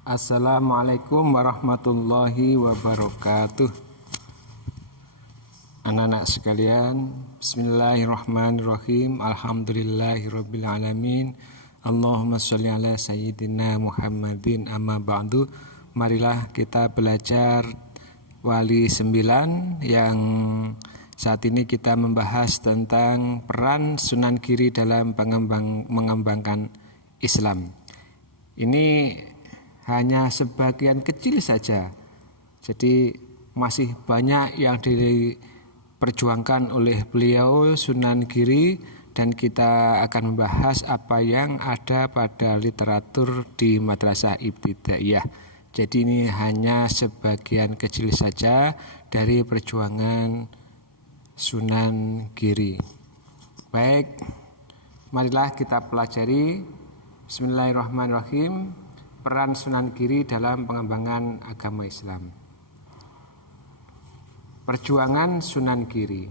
Assalamualaikum warahmatullahi wabarakatuh. Anak-anak sekalian, bismillahirrahmanirrahim. Alhamdulillahirabbil alamin. Allahumma sholli ala sayyidina Muhammadin, amma ba'du. Marilah kita belajar Wali 9 yang saat ini kita membahas tentang peran Sunan Giri dalam mengembangkan Islam. Ini hanya sebagian kecil saja. Jadi masih banyak yang diperjuangkan oleh beliau Sunan Giri, dan kita akan membahas apa yang ada pada literatur di Madrasah Ibtidaiyah. Jadi ini hanya sebagian kecil saja dari perjuangan Sunan Giri. Baik, marilah kita pelajari. Bismillahirrahmanirrahim. Peran Sunan Giri dalam pengembangan agama Islam. Perjuangan Sunan Giri.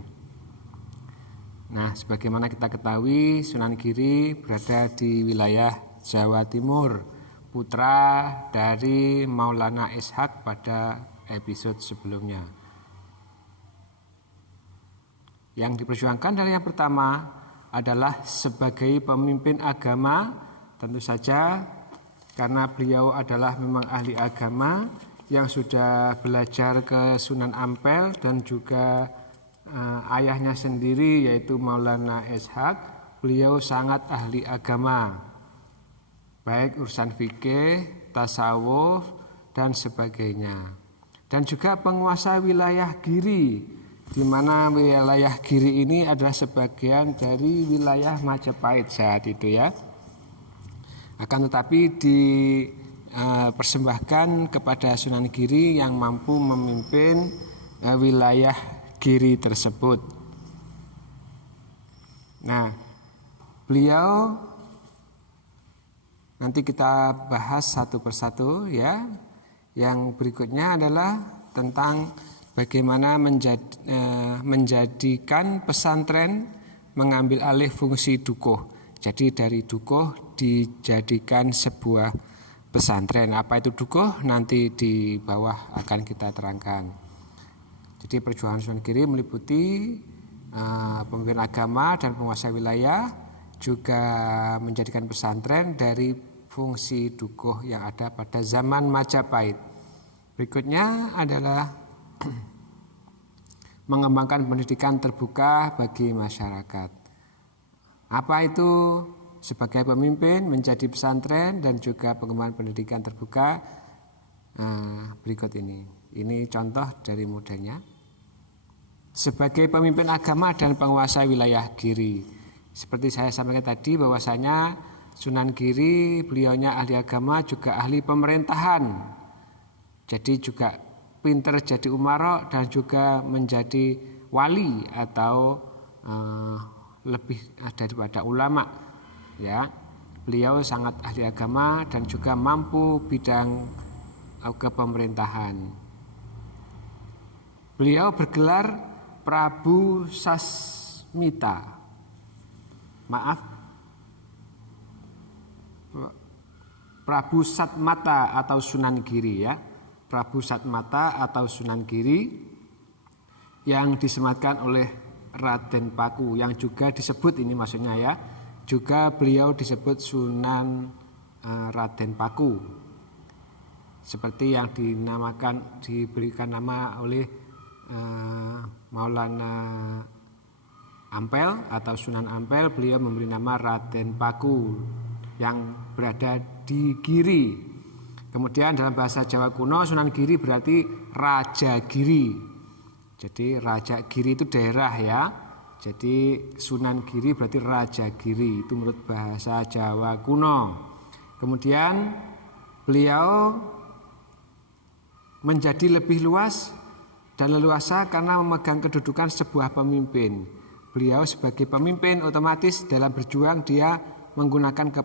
Nah, sebagaimana kita ketahui, Sunan Giri berada di wilayah Jawa Timur, putra dari Maulana Ishaq pada episode sebelumnya. Yang diperjuangkan adalah yang pertama adalah sebagai pemimpin agama, tentu saja karena beliau adalah memang ahli agama yang sudah belajar ke Sunan Ampel dan juga ayahnya sendiri yaitu Maulana Ishaq. Beliau sangat ahli agama, baik urusan fikih, tasawuf dan sebagainya. Dan juga penguasa wilayah Giri, di mana wilayah Giri ini adalah sebagian dari wilayah Majapahit saat itu ya. Akan tetapi dipersembahkan kepada Sunan Giri yang mampu memimpin wilayah Giri tersebut. Nah, beliau nanti kita bahas satu persatu ya. Yang berikutnya adalah tentang bagaimana menjadikan pesantren mengambil alih fungsi dukuh. Jadi dari dukuh dijadikan sebuah pesantren. Apa itu dukuh? Nanti di bawah akan kita terangkan. Jadi perjuangan Sunan Giri meliputi pemimpin agama dan penguasa wilayah, juga menjadikan pesantren dari fungsi dukuh yang ada pada zaman Majapahit. Berikutnya adalah mengembangkan pendidikan terbuka bagi masyarakat. Apa itu sebagai pemimpin menjadi pesantren dan juga pengembangan pendidikan terbuka? Berikut ini. Ini contoh dari modelnya. Sebagai pemimpin agama dan penguasa wilayah Giri. Seperti saya sampaikan tadi bahwasanya Sunan Giri beliaunya ahli agama juga ahli pemerintahan. Jadi juga pintar jadi umarok dan juga menjadi wali atau lebih daripada ulama ya. Beliau sangat ahli agama dan juga mampu bidang kepemerintahan. Beliau bergelar Prabu Sasmita. Prabu Satmata atau Sunan Giri ya. Prabu Satmata atau Sunan Giri yang disematkan oleh Raden Paku, yang juga disebut ini maksudnya ya, juga beliau disebut Sunan Raden Paku, seperti yang diberikan nama oleh Maulana Ampel atau Sunan Ampel. Beliau memberi nama Raden Paku yang berada di Giri. Kemudian dalam bahasa Jawa kuno Sunan Giri berarti Raja Giri. Jadi Raja Giri itu daerah ya. Jadi Sunan Giri berarti Raja Giri, itu menurut bahasa Jawa kuno. Kemudian beliau menjadi lebih luas dan leluasa karena memegang kedudukan sebuah pemimpin. Beliau sebagai pemimpin otomatis dalam berjuang dia menggunakan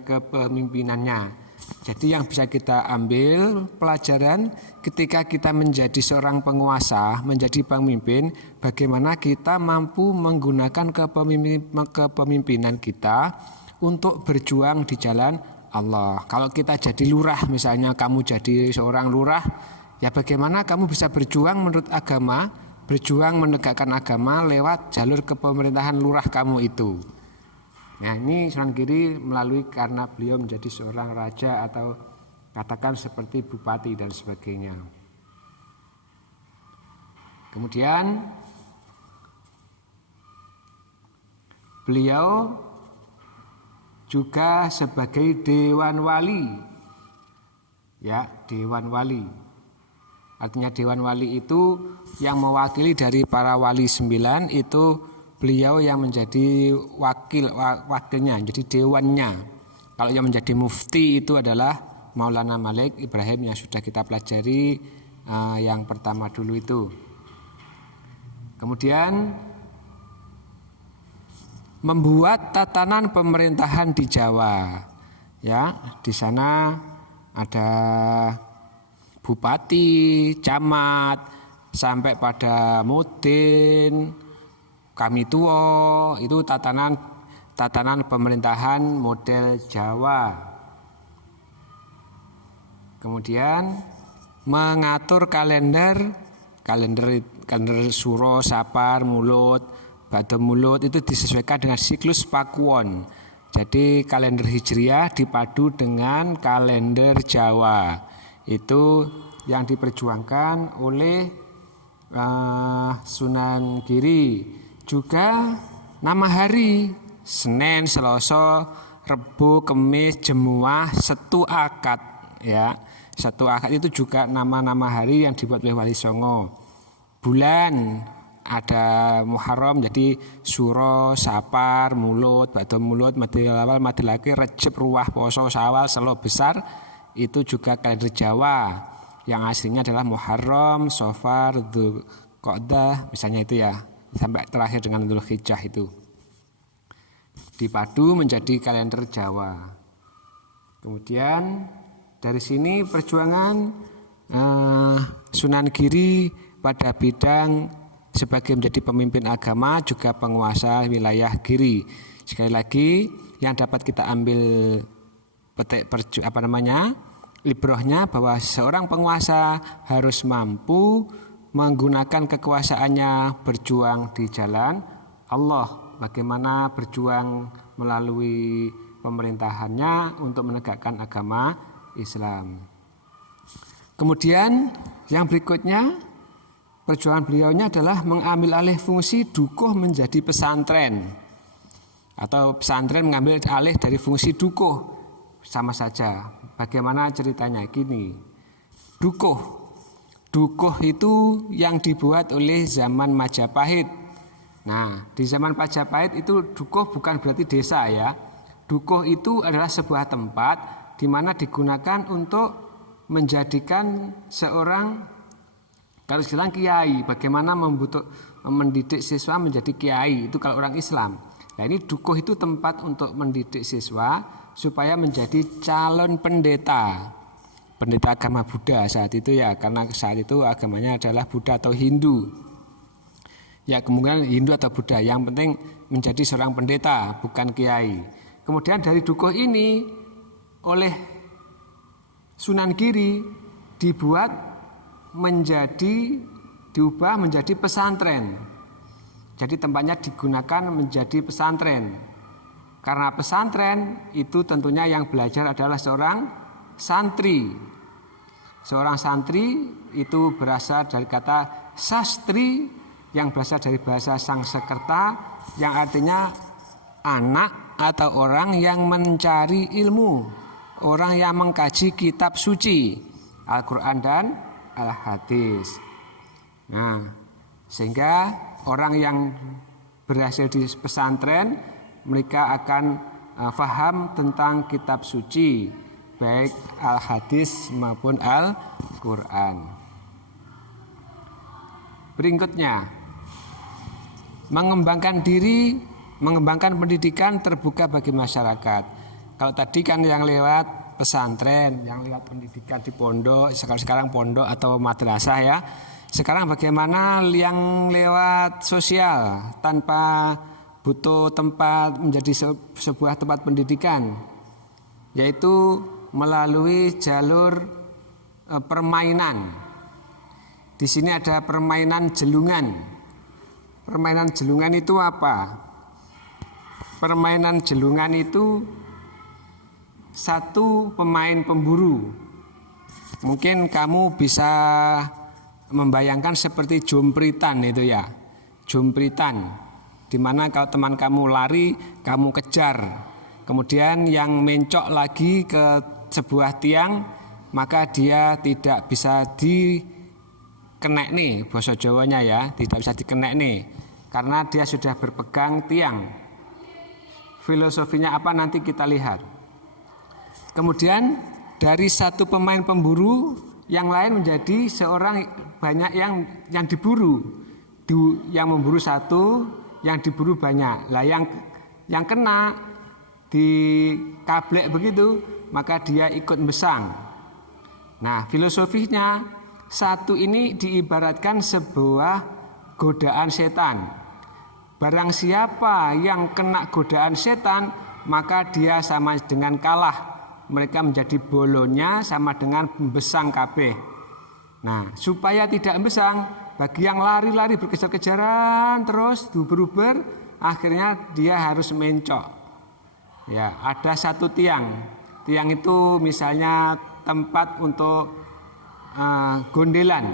kepemimpinannya. Jadi yang bisa kita ambil pelajaran ketika kita menjadi seorang penguasa, menjadi pemimpin, bagaimana kita mampu menggunakan kepemimpinan kita untuk berjuang di jalan Allah. Kalau kita jadi lurah, misalnya kamu jadi seorang lurah, ya bagaimana kamu bisa berjuang menurut agama, berjuang menegakkan agama lewat jalur kepemerintahan lurah kamu itu. Nah, ini Sunan Giri melalui karena beliau menjadi seorang raja atau katakan seperti bupati dan sebagainya. Kemudian beliau juga sebagai Dewan Wali. Ya, Dewan Wali. Artinya Dewan Wali itu yang mewakili dari para wali 9, itu beliau yang menjadi wakilnya, jadi dewannya. Kalau yang menjadi mufti itu adalah Maulana Malik Ibrahim yang sudah kita pelajari yang pertama dulu itu. Kemudian membuat tatanan pemerintahan di Jawa. Ya, di sana ada bupati, camat, sampai pada mudin, kami tuo, itu tatanan pemerintahan model Jawa. Kemudian mengatur kalender suro, sapar, mulut, bado mulut itu disesuaikan dengan siklus Pakuwon. Jadi kalender Hijriah dipadu dengan kalender Jawa. Itu yang diperjuangkan oleh Sunan Giri. Juga nama hari Senin, Selasa, Rebo, Kemis, Jemuah, Setu, Akad, ya. Setu, Akad itu juga nama-nama hari yang dibuat oleh Wali Songo. Bulan ada Muharram, jadi Suro, Sapar, Mulut, Bado Mulut, Madil Awal, Madil Akhir, Rejab, Ruwah, Poso, Syawal, Selo Besar, itu juga kalender Jawa. Yang aslinya adalah Muharram, Safar, Dzulqa'dah, misalnya itu ya, sampai terakhir dengan Dzulhijjah itu. Dipadu menjadi kalender Jawa. Kemudian dari sini perjuangan Sunan Giri pada bidang sebagai menjadi pemimpin agama, juga penguasa wilayah Giri. Sekali lagi yang dapat kita ambil ibrohnya bahwa seorang penguasa harus mampu menggunakan kekuasaannya berjuang di jalan Allah. Bagaimana berjuang melalui pemerintahannya untuk menegakkan agama Islam. Kemudian yang berikutnya, perjuangan beliaunya adalah mengambil alih fungsi dukuh menjadi pesantren. Atau pesantren mengambil alih dari fungsi dukuh. Sama saja. Bagaimana ceritanya? Gini. Dukuh itu yang dibuat oleh zaman Majapahit. Nah, di zaman Majapahit itu dukuh bukan berarti desa ya. Dukuh itu adalah sebuah tempat di mana digunakan untuk menjadikan seorang, kalau sekarang kiai, bagaimana mendidik siswa menjadi kiai, itu kalau orang Islam. Nah, ini dukuh itu tempat untuk mendidik siswa supaya menjadi calon pendeta agama Buddha saat itu ya, karena saat itu agamanya adalah Buddha atau Hindu. Ya, kemungkinan Hindu atau Buddha, yang penting menjadi seorang pendeta, bukan kiai. Kemudian dari dukuh ini oleh Sunan Giri diubah menjadi pesantren. Jadi tempatnya digunakan menjadi pesantren. Karena pesantren itu tentunya yang belajar adalah seorang santri. Seorang santri itu berasal dari kata sastri yang berasal dari bahasa Sangsekerta yang artinya anak atau orang yang mencari ilmu. Orang yang mengkaji kitab suci, Al-Quran dan Al-Hadis. Nah, sehingga orang yang berhasil di pesantren, mereka akan faham tentang kitab suci, baik Al-Hadis maupun Al-Quran. Berikutnya, mengembangkan pendidikan terbuka bagi masyarakat. Kalau tadi kan yang lewat pesantren, yang lewat pendidikan di pondok, sekarang pondok atau madrasah ya. Sekarang bagaimana yang lewat sosial tanpa butuh tempat menjadi sebuah tempat pendidikan. yaitu melalui jalur permainan. Di sini ada permainan jelungan. Permainan jelungan itu apa? Permainan jelungan itu satu pemain pemburu. Mungkin kamu bisa membayangkan seperti jompritan itu ya. Jompritan, di mana kalau teman kamu lari, kamu kejar. Kemudian yang mencok lagi ke sebuah tiang, maka dia tidak bisa dikenek nih, bahasa Jawanya ya, tidak bisa dikenek nih, karena dia sudah berpegang tiang. Filosofinya apa nanti kita lihat. Kemudian dari satu pemain pemburu, yang lain menjadi seorang, banyak yang diburu. Yang memburu satu, yang diburu banyak. Lah yang kena di kablek begitu, maka dia ikut besang. Nah, filosofinya satu ini diibaratkan sebuah godaan setan. Barang siapa yang kena godaan setan, maka dia sama dengan kalah. Mereka menjadi bolonya sama dengan besang kabeh. Nah, supaya tidak besang, bagi yang lari-lari berkejar-kejaran terus berubah, akhirnya dia harus mencok. Ya, ada satu tiang. Tiang itu misalnya tempat untuk gondelan,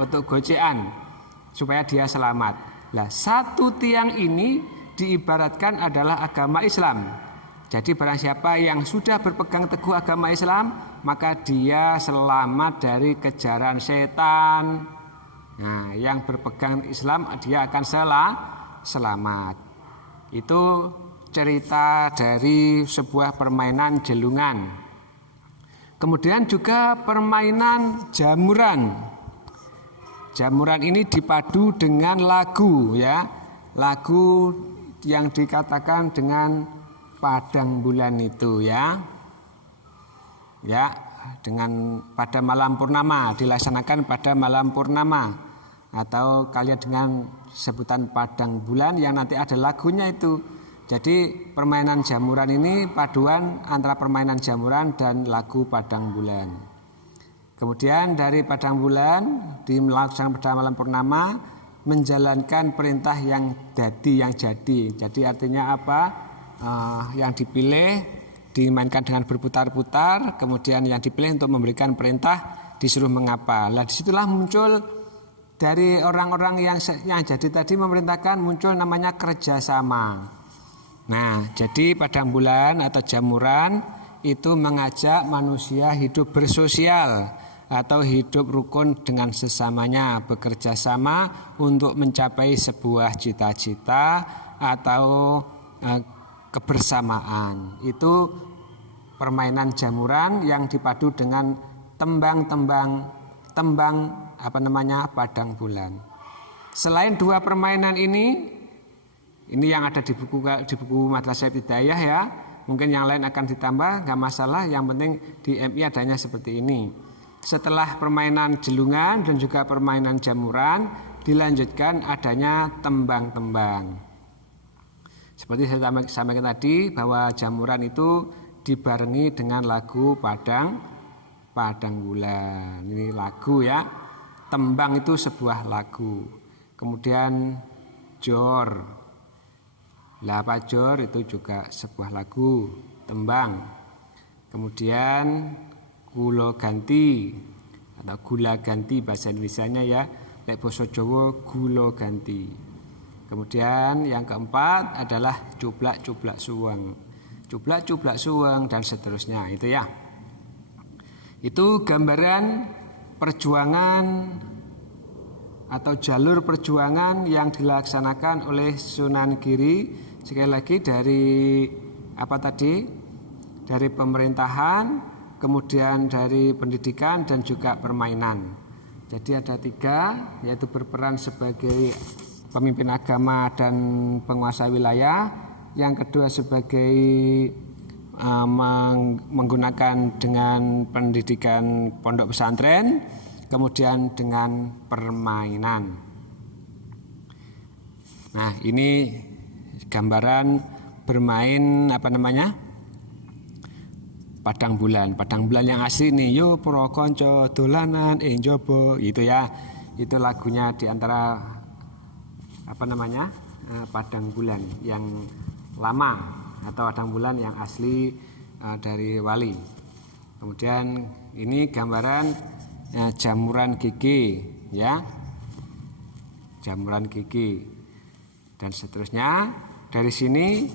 untuk gocean, supaya dia selamat. Nah, satu tiang ini diibaratkan adalah agama Islam. Jadi barang siapa yang sudah berpegang teguh agama Islam, maka dia selamat dari kejaran setan. Nah, yang berpegang Islam dia akan selamat. Itu cerita dari sebuah permainan jelungan. Kemudian juga permainan jamuran. Jamuran ini dipadu dengan lagu ya. Lagu yang dikatakan dengan padang bulan itu ya. Ya, dengan pada malam purnama, dilaksanakan pada malam purnama, atau kalian dengan sebutan padang bulan yang nanti ada lagunya itu. Jadi permainan jamuran ini paduan antara permainan jamuran dan lagu padang bulan. Kemudian dari padang bulan dilaksanakan pada malam purnama, menjalankan perintah yang jadi. Jadi artinya apa? Yang dipilih dimainkan dengan berputar-putar, kemudian yang dipilih untuk memberikan perintah disuruh mengapa. Lah disitulah muncul dari orang-orang yang jadi tadi memerintahkan, muncul namanya kerjasama. Nah, jadi padang bulan atau jamuran itu mengajak manusia hidup bersosial atau hidup rukun dengan sesamanya, bekerja sama untuk mencapai sebuah cita-cita atau kebersamaan. Itu permainan jamuran yang dipadu dengan tembang padang bulan. Selain dua permainan ini yang ada di buku Madrasah Hidayah ya. Mungkin yang lain akan ditambah, nggak masalah. Yang penting di MI adanya seperti ini. Setelah permainan jelungan dan juga permainan jamuran, dilanjutkan adanya tembang-tembang. Seperti saya sampaikan tadi, bahwa jamuran itu dibarengi dengan lagu padang bulan. Ini lagu ya. Tembang itu sebuah lagu. Kemudian jor. Lapa jor itu juga sebuah lagu, tembang. Kemudian gula ganti atau gula ganti bahasa Indonesianya ya. Lek basa Jawa gula ganti. Kemudian yang keempat adalah cublak-cublak suweng. Cublak-cublak suweng dan seterusnya itu ya. Itu gambaran perjuangan atau jalur perjuangan yang dilaksanakan oleh Sunan Giri. Sekali lagi dari apa tadi? Dari pemerintahan, kemudian dari pendidikan dan juga permainan. Jadi ada tiga, yaitu berperan sebagai pemimpin agama dan penguasa wilayah. Yang kedua sebagai menggunakan dengan pendidikan pondok pesantren, kemudian dengan permainan. Nah, ini gambaran bermain padang bulan. Padang bulan yang asli nih, yo pro konco dolanan njaba, itu ya. Itu lagunya di antara padang bulan yang lama atau padang bulan yang asli dari Wali. Kemudian ini gambaran jamuran gigi ya. Jamuran gigi dan seterusnya. Dari sini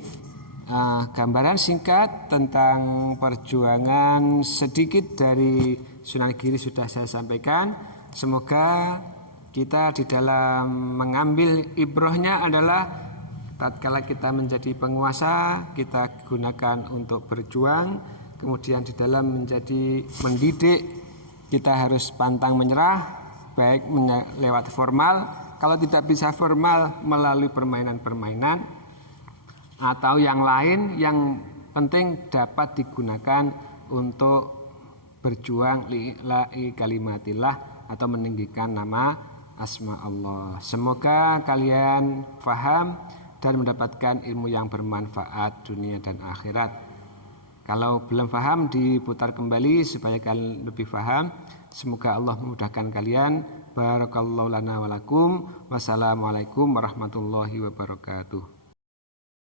gambaran singkat tentang perjuangan sedikit dari Sunan Giri sudah saya sampaikan. Semoga kita di dalam mengambil ibrohnya adalah tatkala kita menjadi penguasa, kita gunakan untuk berjuang. Kemudian di dalam menjadi mendidik, kita harus pantang menyerah, baik lewat formal. Kalau tidak bisa formal, melalui permainan-permainan atau yang lain, yang penting dapat digunakan untuk berjuang lillahi kalimatillah atau meninggikan nama asma Allah. Semoga kalian paham dan mendapatkan ilmu yang bermanfaat dunia dan akhirat. Kalau belum paham, diputar kembali supaya kalian lebih paham. Semoga Allah memudahkan kalian. Barakallahu lana walakum. Wassalamualaikum warahmatullahi wabarakatuh.